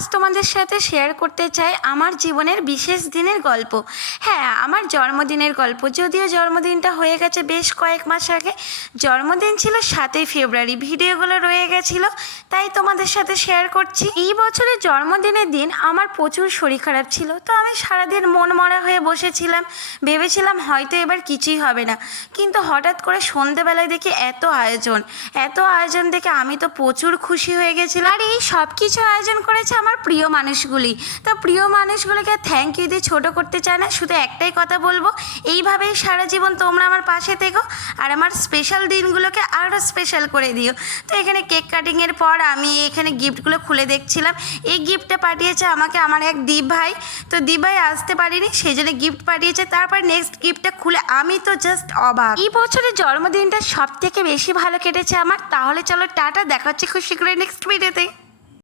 আজ তোমাদের সাথে শেয়ার করতে চাই আমার জীবনের বিশেষ দিনের গল্প। হ্যাঁ, আমার জন্মদিনের গল্প। যদিও জন্মদিনটা হয়ে গেছে বেশ কয়েক মাস আগে। জন্মদিন ছিল 7ই ফেব্রুয়ারি। ভিডিওগুলো রয়ে গেছিলো, তাই তোমাদের সাথে শেয়ার করছি। এই বছরের জন্মদিনের দিন আমার প্রচুর শরীর খারাপ ছিল, তো আমি সারাদিন মন মরা হয়ে বসেছিলাম। ভেবেছিলাম হয়তো এবার কিছুই হবে না, কিন্তু হঠাৎ করে সন্ধেবেলায় দেখি এত আয়োজন দেখে আমি তো প্রচুর খুশি হয়ে গেছিলাম। আর এই সব কিছু আয়োজন করেছে আমার প্রিয় মানুষগুলি। তো প্রিয় মানুষগুলিকে থ্যাংক ইউ দিয়ে ছোটো করতে চায় না, শুধু একটাই কথা বলবো, এইভাবেই সারা জীবন তোমরা আমার পাশে থেকো আর আমার স্পেশাল দিনগুলোকে আরও স্পেশাল করে দিও। তো এখানে কেক কাটিংয়ের পর আমি এখানে গিফটগুলো খুলে দেখছিলাম। এই গিফটটা পাঠিয়েছে আমাকে আমার এক দীপ ভাই। তো দীপ ভাই আসতে পারিনি, সেই জন্য গিফট পাঠিয়েছে। তারপর নেক্সট গিফটটা খুলে আমি তো জাস্ট অবাক। এই বছরের জন্মদিনটা সব থেকে বেশি ভালো কেটেছে আমার। তাহলে চলো টাটা, দেখা হচ্ছে খুব শীঘ্রই নেক্সট ভিডিওতে।